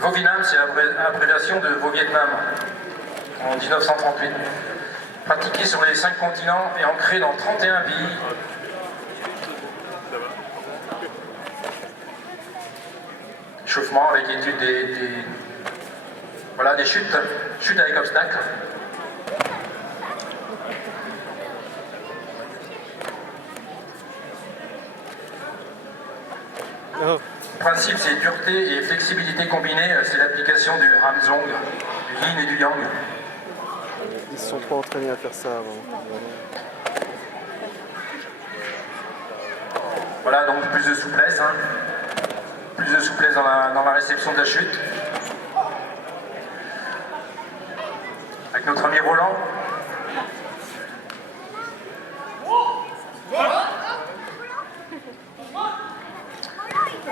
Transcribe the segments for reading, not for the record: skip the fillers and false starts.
Vau-Vietnam, c'est l'abréviation de Vau-Vietnam, en 1938. Pratiqué sur les 5 continents et ancré dans 31 pays. Échauffement avec étude des chutes avec obstacles. Le principe, c'est dureté et flexibilité combinée, c'est l'application du Hamzong, du Yin et du Yang. Ils se sont pas entraînés à faire ça avant. Voilà, donc plus de souplesse, hein. Plus de souplesse dans la réception de la chute. Avec notre ami Roland.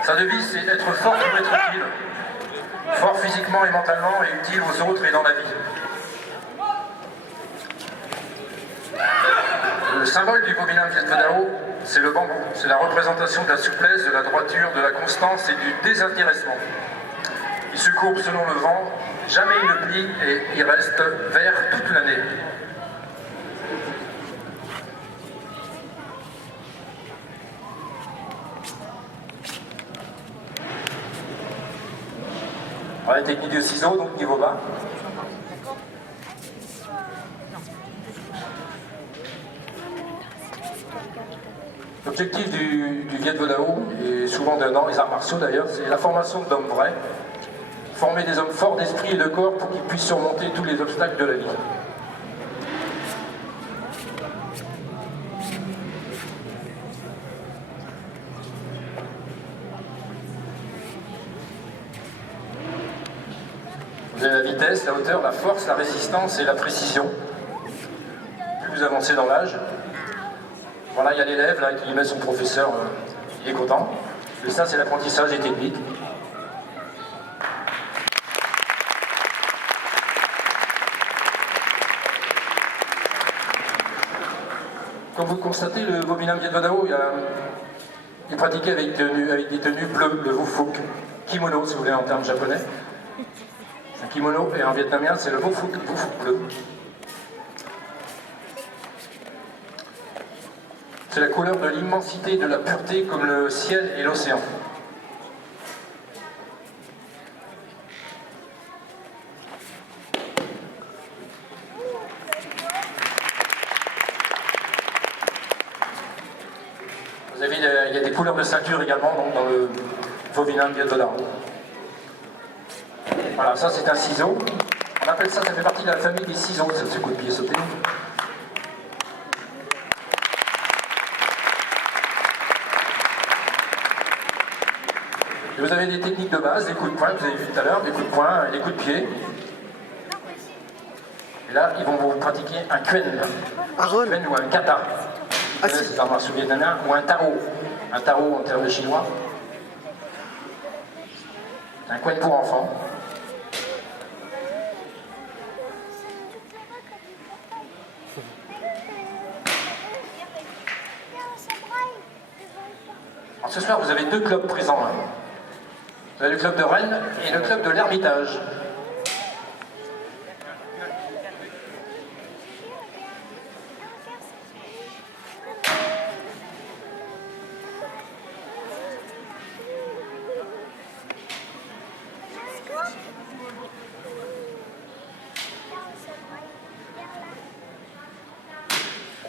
Sa devise, c'est être fort pour être utile. Fort physiquement et mentalement et utile aux autres et dans la vie. Le symbole du Vau-Vietnam Viet Vo Dao, c'est le bambou. C'est la représentation de la souplesse, de la droiture, de la constance et du désintéressement. Il se courbe selon le vent, jamais il ne plie et il reste vert toute l'année. Voilà, technique de ciseaux, donc niveau bas. L'objectif du Viet Vo Dao, et souvent dans les arts martiaux d'ailleurs, c'est la formation d'hommes vrais. Former des hommes forts d'esprit et de corps pour qu'ils puissent surmonter tous les obstacles de la vie. Vous avez la vitesse, la hauteur, la force, la résistance et la précision. Plus vous avancez dans l'âge. Voilà, il y a l'élève là qui met son professeur, il est content. Et ça, c'est l'apprentissage des techniques. Comme vous le constatez, le Vau-Vietnam Viet Vo Dao, il est pratiqué avec des tenues bleues, le Vufuk. Kimono, si vous voulez, en termes japonais. Un kimono, et en vietnamien, c'est le Vufuk bleu. C'est la couleur de l'immensité, de la pureté, comme le ciel et l'océan. Vous avez, il y a des couleurs de ceinture également donc, dans le Vau-Vietnam Viet Vo Dao. Voilà, ça c'est un ciseau. On appelle ça, ça fait partie de la famille des ciseaux, ce coup de pied sauté. Et vous avez des techniques de base, des coups de poing, que vous avez vu tout à l'heure, des coups de poing, des coups de pied. Et là, ils vont vous pratiquer un Quen. Un Quen ou un kata. C'est un martial vietnamien, ou un taro. Un taro en termes de chinois. Un Quen pour enfants. Alors, ce soir, vous avez 2 clubs présents. Hein. Vous avez le club de Rennes et le club de l'Ermitage.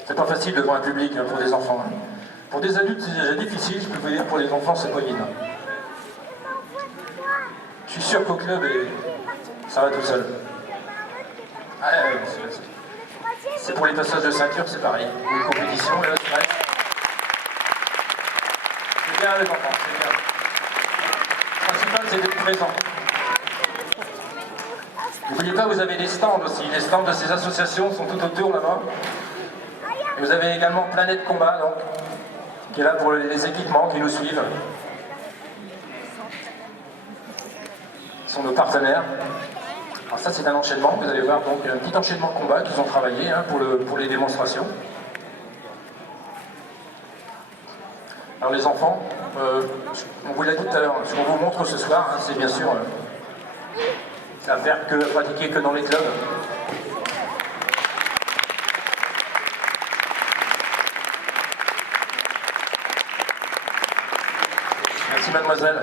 C'est pas facile devant un public hein, pour des enfants. Hein. Pour des adultes, c'est déjà difficile, je peux vous dire, pour les enfants, c'est pas évident. Je suis sûr qu'au club, ça va tout seul. C'est pour les passages de ceinture, c'est pareil. Les compétitions, le stress. C'est bien les enfants, c'est bien. Le principal, c'est d'être présent. N'oubliez pas, vous avez des stands aussi. Les stands de ces associations sont tout autour là-bas. Et vous avez également Planète Combat, donc, qui est là pour les équipements qui nous suivent. Ce sont nos partenaires. Alors ça c'est un enchaînement, vous allez voir donc un petit enchaînement de combat qu'ils ont travaillé hein, pour les démonstrations. Alors les enfants, on vous l'a dit tout à l'heure, ce qu'on vous montre ce soir, hein, c'est bien sûr Ça va faire que pratiquer que dans les clubs. Merci mademoiselle.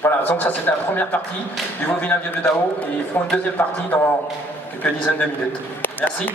Voilà, donc ça c'était la première partie du Vauvinage de Dao et ils feront une deuxième partie dans quelques dizaines de minutes. Merci.